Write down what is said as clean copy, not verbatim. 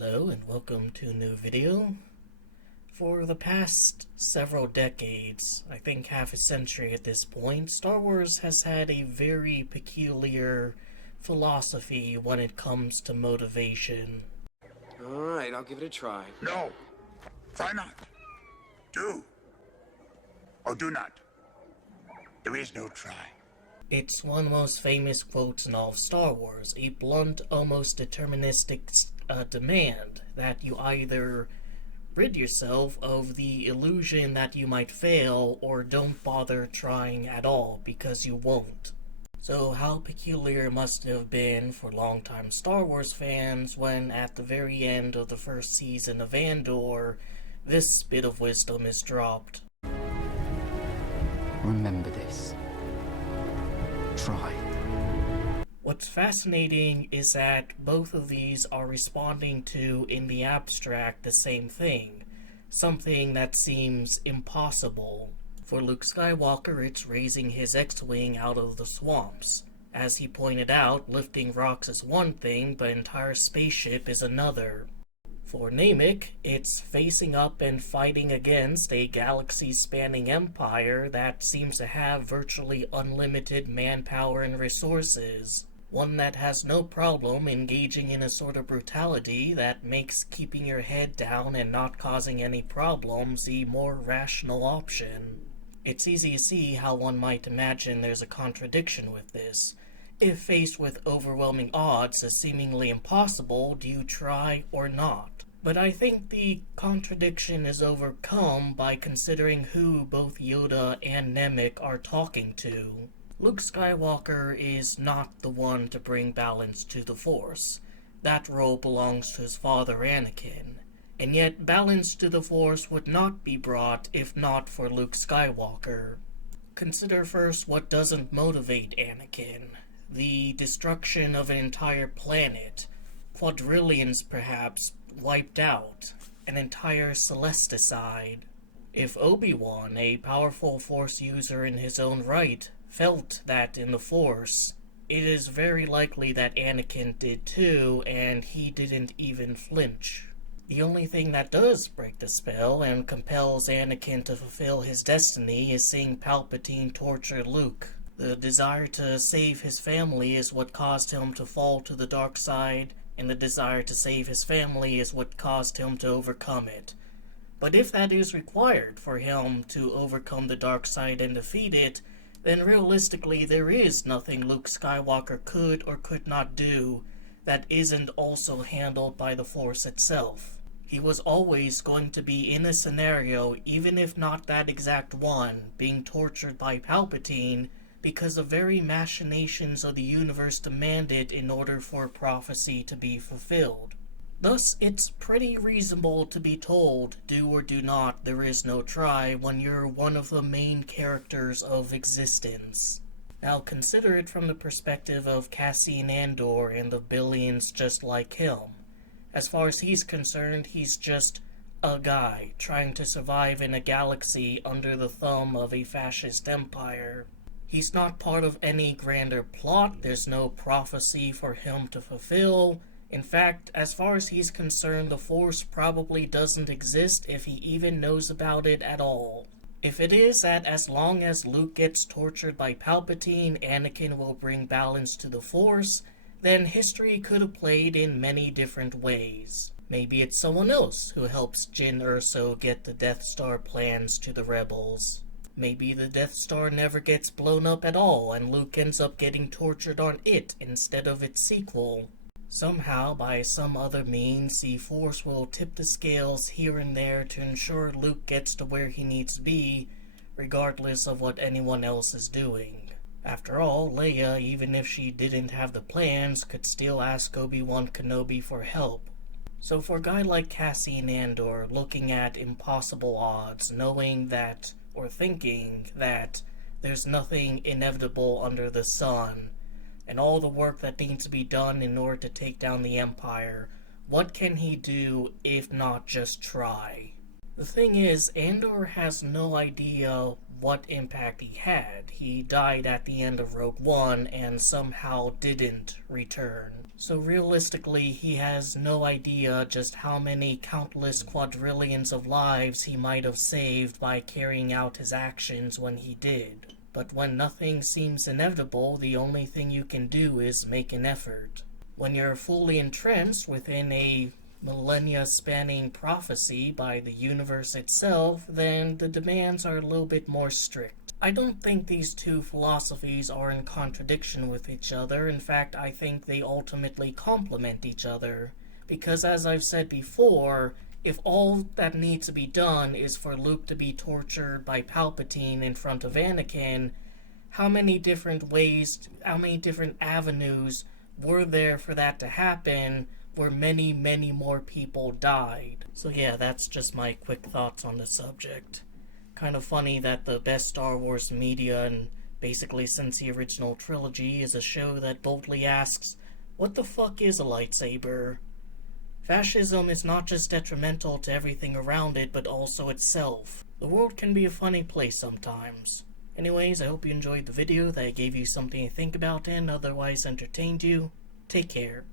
Hello and welcome to a new video. For the past several decades, I think half a century at this point, Star Wars has had a very peculiar philosophy when it comes to motivation. Alright, I'll give it a try. No. Try not. Do. Or do not. There is no try. It's one of the most famous quotes in all of Star Wars, a blunt, almost deterministic demand that you either rid yourself of the illusion that you might fail or don't bother trying at all because you won't. So how peculiar must it have been for longtime Star Wars fans when at the very end of the first season of Andor, this bit of wisdom is dropped. Remember this. Try. What's fascinating is that both of these are responding to, in the abstract, the same thing. Something that seems impossible. For Luke Skywalker, it's raising his X-Wing out of the swamps. As he pointed out, lifting rocks is one thing, but an entire spaceship is another. For Namek, it's facing up and fighting against a galaxy-spanning empire that seems to have virtually unlimited manpower and resources. One that has no problem engaging in a sort of brutality that makes keeping your head down and not causing any problems the more rational option. It's easy to see how one might imagine there's a contradiction with this. If faced with overwhelming odds as seemingly impossible, do you try or not? But I think the contradiction is overcome by considering who both Yoda and Namek are talking to. Luke Skywalker is not the one to bring balance to the Force. That role belongs to his father Anakin. And yet balance to the Force would not be brought if not for Luke Skywalker. Consider first what doesn't motivate Anakin. The destruction of an entire planet, quadrillions perhaps, wiped out, an entire celesticide. If Obi-Wan, a powerful Force user in his own right, felt that in the Force, it is very likely that Anakin did too, and he didn't even flinch. The only thing that does break the spell and compels Anakin to fulfill his destiny is seeing Palpatine torture Luke. The desire to save his family is what caused him to fall to the dark side, and the desire to save his family is what caused him to overcome it. But if that is required for him to overcome the dark side and defeat it, then realistically there is nothing Luke Skywalker could or could not do that isn't also handled by the Force itself. He was always going to be in a scenario, even if not that exact one, being tortured by Palpatine, because the very machinations of the universe demand it in order for prophecy to be fulfilled. Thus, it's pretty reasonable to be told, do or do not, there is no try, when you're one of the main characters of existence. Now consider it from the perspective of Cassian Andor and the billions just like him. As far as he's concerned, he's just a guy trying to survive in a galaxy under the thumb of a fascist empire. He's not part of any grander plot, there's no prophecy for him to fulfill. In fact, as far as he's concerned, the Force probably doesn't exist if he even knows about it at all. If it is that as long as Luke gets tortured by Palpatine, Anakin will bring balance to the Force, then history could have played in many different ways. Maybe it's someone else who helps Jyn Erso get the Death Star plans to the rebels. Maybe the Death Star never gets blown up at all and Luke ends up getting tortured on it instead of its sequel. Somehow, by some other means, the Force will tip the scales here and there to ensure Luke gets to where he needs to be, regardless of what anyone else is doing. After all, Leia, even if she didn't have the plans, could still ask Obi-Wan Kenobi for help. So for a guy like Cassian Andor, looking at impossible odds, knowing that, or thinking that, there's nothing inevitable under the sun, and all the work that needs to be done in order to take down the Empire, what can he do if not just try? The thing is, Andor has no idea what impact he had. He died at the end of Rogue One and somehow didn't return. So realistically, he has no idea just how many countless quadrillions of lives he might have saved by carrying out his actions when he did. But when nothing seems inevitable, the only thing you can do is make an effort. When you're fully entrenched within a millennia-spanning prophecy by the universe itself, then the demands are a little bit more strict. I don't think these two philosophies are in contradiction with each other. In fact, I think they ultimately complement each other. Because as I've said before, if all that needs to be done is for Luke to be tortured by Palpatine in front of Anakin, how many different ways, how many different avenues were there for that to happen where many, many more people died? So yeah, that's just my quick thoughts on the subject. Kind of funny that the best Star Wars media, and basically since the original trilogy, is a show that boldly asks, what the fuck is a lightsaber? Fascism is not just detrimental to everything around it, but also itself. The world can be a funny place sometimes. Anyways, I hope you enjoyed the video, that it gave you something to think about and otherwise entertained you. Take care.